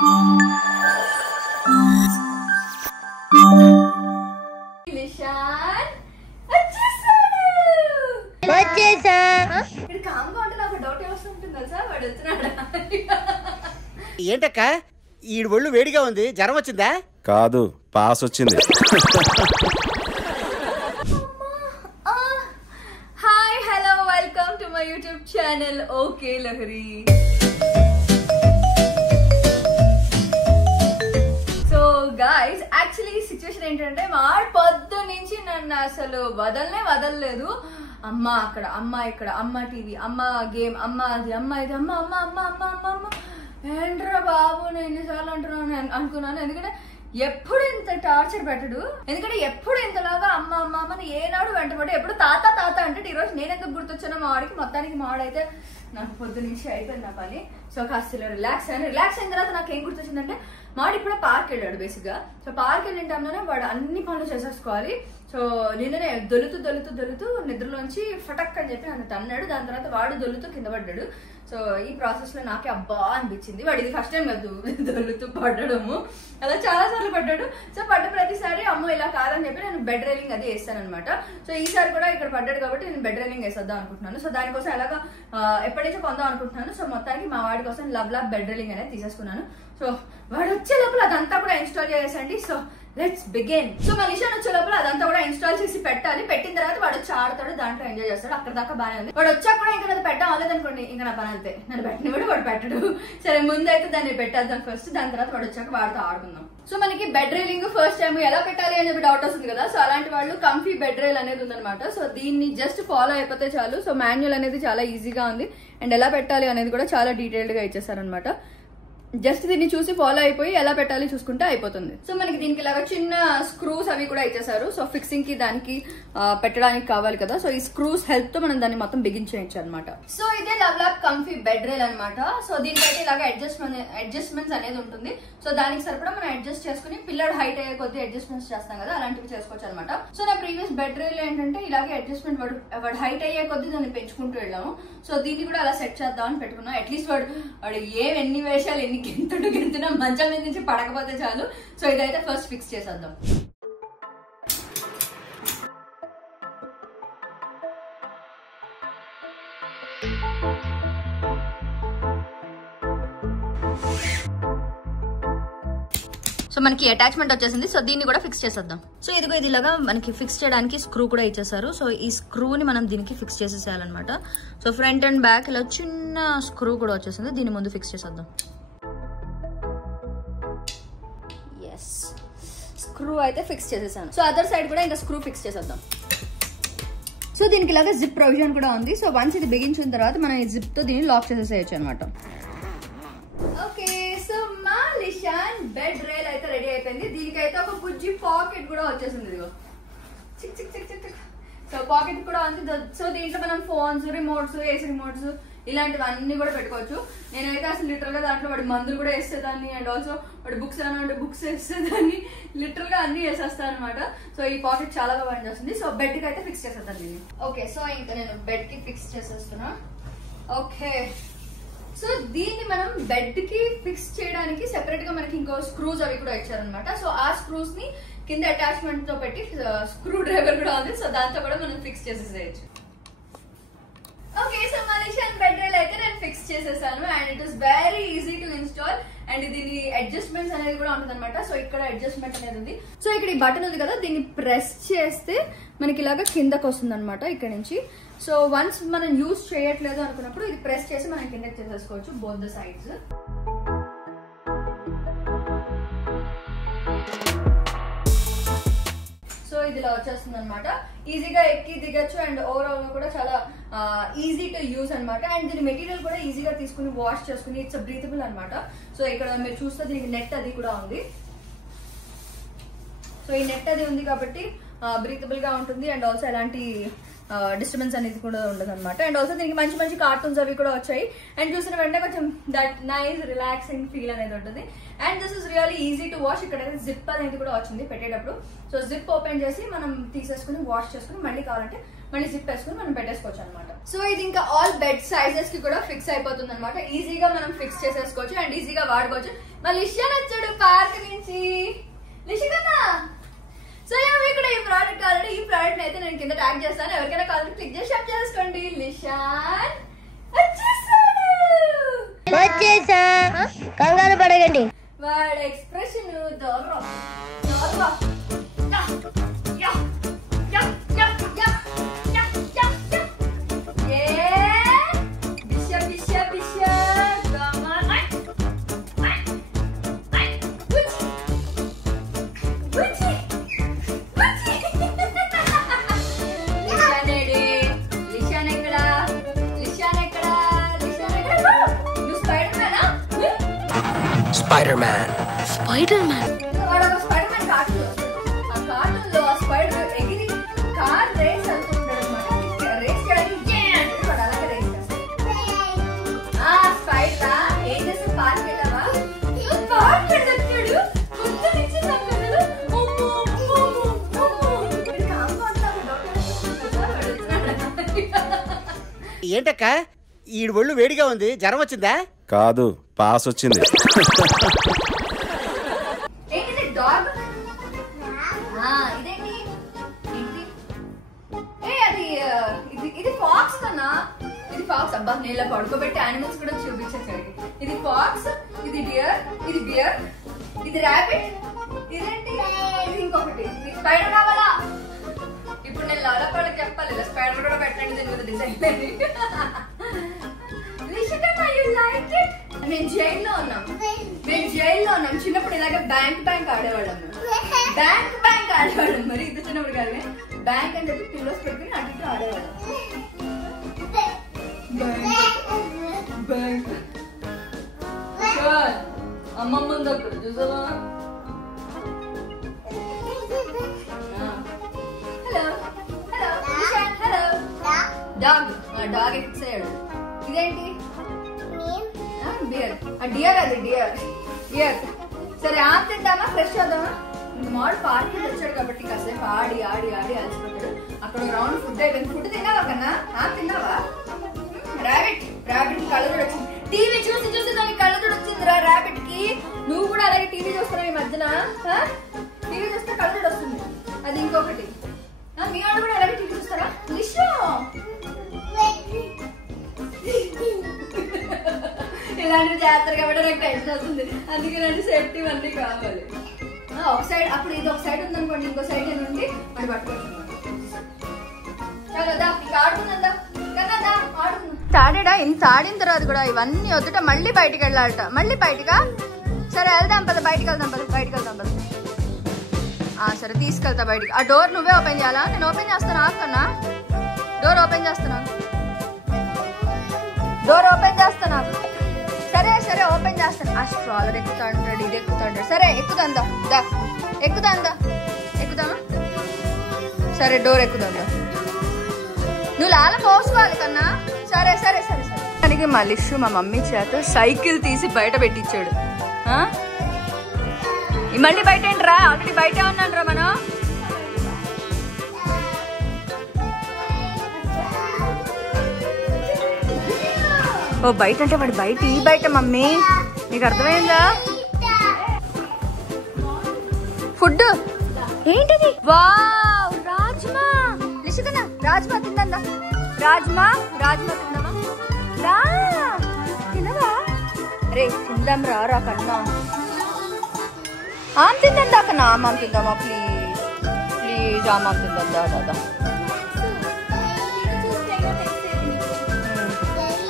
ఏంటక్క ఈ ఒళ్ళు వేడిగా ఉంది, జ్వరం వచ్చిందా? కాదు, పాస్ వచ్చింది. Hi hello welcome to my YouTube channel okay Lahari. So guys actually situation ఏంటంటే వాడు పొద్దు నుంచి నన్ను అసలు వదలలేదు. అమ్మ అక్కడ, అమ్మ ఇక్కడ, అమ్మ టీవీ, అమ్మ గేమ్, అమ్మ అది, అమ్మ ఇది, అమ్మ అమ్మ అమ్మ అమ్మ అమ్మ అమ్మ. ఏంట్రా బాబు నేను ఎన్నిసార్లు అంటున్నాను అనుకున్నాను. ఎందుకంటే ఎప్పుడు ఇంత టార్చర్ పెట్టడు, ఎందుకంటే ఎప్పుడు ఇంతలాగా అమ్మ అమ్మ అమ్మని ఏనాడు వెంటబడి ఎప్పుడు తాత తాత అంటే ఈ రోజు నేను ఎందుకు గుర్తొచ్చానో మా వాడికి. మొత్తానికి మా వాడైతే నాకు పొద్దు నుంచి అయిపోయింది నా పని. సో కాస్త రిలాక్స్ అయిన తర్వాత నాకు ఏం గుర్తొచ్చిందంటే వాడు ఇప్పుడు పార్క్ వెళ్ళాడు బేసిక్గా. సో పార్క్ వెళ్ళిన టైంలోనే వాడు అన్ని పనులు చేసేసుకోవాలి. సో నిన్ననే దొలుతూ నిద్రలోంచి ఫటక్ అని చెప్పి నన్ను తన్నాడు. దాని తర్వాత వాడు దొలుతూ కింద పడ్డాడు. సో ఈ ప్రాసెస్ లో నాకే అబ్బా అనిపించింది. వాడు ఇది ఫస్ట్ టైం కాదు దొలుతూ పడ్డడము, అలా చాలా సార్లు పడ్డాడు. సో పడ్డ ప్రతిసారి అమ్మో ఇలా కాదని చెప్పి నేను బెడ్ రైలింగ్ అది వేస్తాను అనమాట. సో ఈసారి కూడా ఇక్కడ పడ్డాడు కాబట్టి నేను బెడ్ రైలింగ్ వేసేద్దాం అనుకుంటున్నాను. సో దానికోసం ఎలాగా ఎప్పటి నుంచో కొందాం అనుకుంటున్నాను. సో మొత్తానికి మా వాడి కోసం లవ్ బెడ్ రైలింగ్ అనేది తీసేసుకున్నాను. సో వాడు వచ్చే లోపల అదంతా కూడా ఇన్స్టాల్ చేసేసండి. So let's begin. సో మా నిషాన్ వచ్చే లోపల అదంతా కూడా ఇన్స్టాల్ చేసి పెట్టాలి. పెట్టిన తర్వాత వాడు వచ్చి ఆడతాడు, దాంట్లో ఎంజాయ్ చేస్తాడు. అక్కడ దాకా బాగానే ఉంది. వాడు వచ్చాక కూడా ఇంకా అది పెట్టడం అవ్వలేదనుకోండి, ఇంకా నా పని అంతే. నన్ను పెట్టినవాడు వాడు పెట్టడు. సరే ముందైతే దాన్ని పెట్టేద్దాం ఫస్ట్, దాని తర్వాత వాడు వచ్చాక వాడితో ఆడుకుందాం. సో మనకి బెడ్ రైలింగ్ ఫస్ట్ టైం ఎలా పెట్టాలి అని చెప్పి డౌట్ వస్తుంది కదా. సో అలాంటి వాళ్ళు కంఫీ బెడ్ రైల్ అనేది ఉందన్నమాట. సో దీన్ని జస్ట్ ఫాలో అయిపోతే చాలు. సో మాన్యువల్ అనేది చాలా ఈజీగా ఉంది అండ్ ఎలా పెట్టాలి అనేది కూడా చాలా డీటెయిల్డ్ గా ఇచ్చేసారనమాట. జస్ట్ దీన్ని చూసి ఫాలో అయిపోయి ఎలా పెట్టాలి చూసుకుంటే అయిపోతుంది. సో మనకి దీనికి ఇలాగా చిన్న స్క్రూస్ అవి కూడా ఇచ్చేసారు. సో ఫిక్సింగ్ కి దానికి పెట్టడానికి కావాలి కదా. సో ఈ స్క్రూస్ హెల్ప్ తో మనం దాన్ని మొత్తం బిగించేయచ్చు అనమాట. సో ఇదే లవ్ కంఫీ బెడ్ రైల్ అనమాట. సో దీనికైతే ఇలాగా అడ్జస్ట్మెంట్స్ అనేది ఉంటుంది. సో దానికి సరిపడా మనం అడ్జస్ట్ చేసుకుని పిల్లడు హైట్ అయ్యే కొద్ది అడ్జస్ట్మెంట్స్ చేస్తాం కదా, అలాంటివి చేసుకోవచ్చు అనమాట. సో నా ప్రీవియస్ బెడ్ రైల్ ఏంటంటే ఇలాగే అడ్జస్ట్మెంట్ వాడు హైట్ అయ్యే కొద్ది దాన్ని పెంచుకుంటూ వెళ్ళాము. సో దీన్ని కూడా అలా సెట్ చేద్దాం అని పెట్టుకున్నాం. అట్లీస్ట్ వాడు ఎన్ని వేషాలు ఎన్ని గెంతునా మంచం మీద నుంచి పడకపోతే చాలు. సో ఇదైతే ఫస్ట్ ఫిక్స్ చేసేద్దాం. సో మనకి అటాచ్మెంట్ వచ్చేసింది. సో దీన్ని కూడా ఫిక్స్ చేసేద్దాం. సో ఇదిగో ఇదిలాగా మనకి ఫిక్స్ చేయడానికి స్క్రూ కూడా ఇచ్చేసారు. సో ఈ స్క్రూని మనం దీనికి ఫిక్స్ చేసేసేయాలన్నమాట. సో ఫ్రంట్ అండ్ బ్యాక్ ఇలా చిన్న స్క్రూ కూడా వచ్చేసింది. దీన్ని ముందు ఫిక్స్ చేసేద్దాం. ఎస్, స్క్రూ అయితే ఫిక్స్ చేసేసాను. సో అదర్ సైడ్ కూడా ఇంకా స్క్రూ ఫిక్స్ చేసేద్దాం. సో దీనికి ఇలాగా జిప్ ప్రొవిజన్ కూడా ఉంది. సో వన్స్ ఇది బిగించిన తర్వాత మనం ఈ జిప్ తో దీన్ని లాక్ చేసేసేయచ్చు అనమాట. ఓకే, సో మా లిషాన్ బెడ్ రైల్ అయితే రెడీ అయిపోయింది. దీనికైతే ఒక బుజ్జి పాకెట్ కూడా వచ్చేసింది. ఇదిగో చిక్ చిక్ చిక్ చిక్. సో పాకెట్ కూడా ఉంది. సో దీంట్లో మనం ఫోన్స్, రిమోట్స్, ఏసీ రిమోట్స్ ఇలాంటివన్నీ కూడా పెట్టుకోవచ్చు. నేనైతే అసలు లిటరల్ గా దాంట్లో వాడి మందులు కూడా వేసేదాన్ని అండ్ ఆల్సో వాడి బుక్స్ ఏమైనా ఉంటే బుక్స్ వేసేదాన్ని. లిటరల్ గా అన్ని వేసేస్తాను అనమాట. సో ఈ పాకెట్ చాలా బాగా పనిచేస్తుంది. సో బెడ్ కి అయితే ఫిక్స్ చేసేద్దాం దీన్ని. ఓకే, సో ఇంకా నేను బెడ్ కి ఫిక్స్ చేసేస్తున్నా. ఓకే, సో దీన్ని మనం బెడ్ కి ఫిక్స్ చేయడానికి సెపరేట్ గా మనకి ఇంకో స్క్రూస్ అవి కూడా ఇచ్చారనమాట. సో ఆ స్క్రూస్ ని కింద అటాచ్మెంట్ తో పెట్టి స్క్రూ డ్రైవర్ కూడా ఉంది. సో దాంతో కూడా మనం ఫిక్స్ చేసేసేయచ్చు. Okay, so Malaysian bed rail అయితే నేను ఫిక్స్ చేసేసాను and it is very easy to install. And దీని అడ్జస్ట్మెంట్స్ అనేది కూడా ఉంటుంది అనమాట. సో ఇక్కడ అడ్జస్ట్మెంట్ అనేది ఉంది. సో ఇక్కడ ఈ బటన్ ఉంది కదా, దీన్ని ప్రెస్ చేస్తే మనకి ఇలాగా కిందకు వస్తుంది అనమాట ఇక్కడ నుంచి. సో వన్స్ మనం యూజ్ చేయట్లేదు అనుకున్నప్పుడు ఇది ప్రెస్ చేసి మనం కిందకి చేసేసుకోవచ్చు బోత్ ద సైడ్స్. సో ఇది ఇలా వచ్చేస్తుంది అనమాట. ఈజీగా ఎక్కి దిగచ్చు అండ్ ఓవరాల్ గా కూడా చాలా ఈజీ టు యూజ్ అనమాట. అండ్ దీని మెటీరియల్ కూడా ఈజీగా తీసుకుని వాష్ చేసుకుని ఇట్స్ బ్రీతబుల్ అనమాట. సో ఇక్కడ మీరు చూస్తే దీనికి నెట్ అది కూడా ఉంది. సో ఈ నెట్ అది ఉంది కాబట్టి బ్రీతబుల్ గా ఉంటుంది అండ్ ఆల్సో ఎలాంటి డిస్టర్బెన్స్ అనేది కూడా ఉండదు అనమాట. అండ్ ఆల్సో దీనికి మంచి మంచి కార్టూన్స్ అవి కూడా వచ్చాయి. అండ్ చూసిన వెంటనే కొంచెం దట్ నైస్ రిలాక్సింగ్ ఫీల్ అనేది ఉంటుంది. And this is really easy to wash. ఇక్కడ జిప్ అనేది కూడా వచ్చింది పెట్టేటప్పుడు. సో జిప్ ఓపెన్ చేసి మనం తీసేసుకుని వాష్ చేసుకుని మళ్ళీ కావాలంటే మళ్ళీ జిప్ వేసుకుని మనం పెట్టేసుకోవచ్చు అనమాట. సో ఇది ఇంకా ఆల్ బెడ్ సైజెస్ కి కూడా ఫిక్స్ అయిపోతుంది అనమాట. ఈజీగా మనం ఫిక్స్ చేసేసుకోవచ్చు అండ్ ఈజీగా వాడుకోవచ్చు. మళ్ళీ లిషాన్ వచ్చాడు పార్క్ నుంచి. లిషికన్నా సో ఇక్కడ ఈ ప్రోడక్ట్ కావాలంటే ఈ ప్రోడక్ట్ అయితే నేను కింద ట్యాగ్ చేస్తాను. ఎవరికైనా కావాలంటే క్లిక్ చేసి షాప్ చేసుకోండి. లిషాన్ వచ్చేసా, కంగారు పడకండి. వాడి ఎక్స్ప్రెషన్ స్పైడర్-మ్యాన్ వాడు ఒక స్పైడర్ మ్యాన్ కార్టూన్ ఆ కార్టూన్ లో ఆ స్పైడర్ ఎగిరి కార్ రేస్ అవుతుంటాడు అనమాట. రేస్ చేయడానికి వాడు అలాగే రేస్ చేస్తాడు. ఆ స్పైడర్ ఏం చేస్తే పార్క్ వెళ్ళావా? పార్క్ వెళ్ళొచ్చాడు. కొత్త నుంచి ఏంటక్క ఈ ఒళ్ళు వేడిగా ఉంది, జ్వరం వచ్చిందా? కాదు, పాస్ వచ్చింది. ఏంటిది డాగ్? ఇదేంటి? అది ఇది ఫాక్స్ కన్నా. ఇది ఫాక్స్. అబ్బా నీళ్ళ పడుకోబెట్టి యానిమల్స్ కూడా చూపించాడు. ఇది ఫాక్స్, ఇది డియర్, ఇది బియర్, ఇది ర్యాబిట్, ఇదేంటి? ఇది ఇంకొకటి. ఇది స్పైడర్ కావాలా? ఇప్పుడు నేను లాలపాళ్ళకి చెప్పాలి ఇలా స్పైడర్ కూడా పెట్టండి దీని మీద డిజైన్. మేము జైల్లో ఉన్నాం. చిన్నప్పుడు ఇలాగే బ్యాంక్ ఆడేవాళ్ళం. బ్యాంక్ ఆడేవాళ్ళం. మరి ఇది చిన్నప్పుడు కాదు, బ్యాంక్ అని చెప్పి పిల్లోస్ పెట్టుకుని అటు ఇటు ఆడేవాళ్ళం. బ్యాంక్ అమ్మమ్మ అక్కడ చూసావా? హలో డాగ్ ఫిక్స్ అయ్యాడు. ఇదేంటి? బియర్. డియర్. అది డియర్. సరే ఆన్ తింటామా, ఫ్రెష్ అవుదామా? మాడ్ పార్క్ వచ్చాడు కాబట్టి కాసేపు ఆడి అలసిపోతాడు. అక్కడ రౌండ్ ఫుడ్ అయిపోయింది. ఫుడ్ తిన్నావా కన్నా? తిన్నావా? ర్యాబిట్ కళ్ళజోడు వచ్చింది. టీవీ చూసి దానికి కళ్ళజోడు వచ్చిందిరా ర్యాబిట్ కి. నువ్వు కూడా అలాగే టీవీ చూస్తున్నావు ఈ మధ్యన. టీవీ చూస్తే కళ్ళజోడు వస్తుంది. అది ఇంకొకటి. మీ వాడు కూడా అలాగే టీవీ చూస్తారా? లిషో ఇలాంటి జాతర కాబట్టి నాకు టెన్షన్ అవుతుంది. అందుకే నాకు సేఫ్టీ అన్నీ కావాలి. ఒక సైడ్ అప్పుడు ఇది ఒక సైడ్ ఉందనుకోండి, ఇంకో సైడ్ నేను ఉండి అది పట్టుకోవచ్చు. ఆడాడా? ఇంత ఆడిన తర్వాత కూడా ఇవన్నీ వద్దుట మళ్ళీ బయటికి వెళ్ళాలట. మళ్ళీ బయటగా? సరే వెళ్దాం పద, బయటికి వెళ్దాం పద. సరే తీసుకెళ్తా బయటికి. ఆ డోర్ నువ్వే ఓపెన్ చేయాలా? నేను ఓపెన్ చేస్తాను. ఆకన్నా డోర్ ఓపెన్ చేస్తున్నాను. సరే ఓపెన్ చేస్తాను. ఆ స్ట్రాలర్ ఎక్కుతాడు, ఇది ఎక్కుతాడు. సరే ఎక్కుదాందా? ఎక్కుదామా? సరే డోర్ ఎక్కుదాందా? నువ్వు లాల పోసుకోవాలి కన్నా. సరే దానికి మా లిషు మా మమ్మీ చేత సైకిల్ తీసి బయట పెట్టించాడు. మళ్ళీ బయట ఏంట్రా? ఆల్రెడీ బయట ఉన్నాను రా మనం. ఓ బయట అంటే వాడు బయట, ఈ బయట మమ్మీ. నీకు అర్థమైందా? ఫుడ్ ఏంటిది? వావ్ రాజ్మా. లిషికన్నా రాజ్మా తిందా? రాజ్మా తిందామా? తినవా? రే తిందాం రా కన్నా. ఆమె తిందా కన్నా? ఆమె తిందామా? ప్లీజ్ ఆమె తిందా. దాదా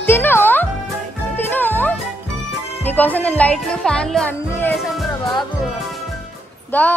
తిను. నీకోసం నేను లైట్లు ఫ్యాన్లు అన్నీ వేసాను రా బాబు. దా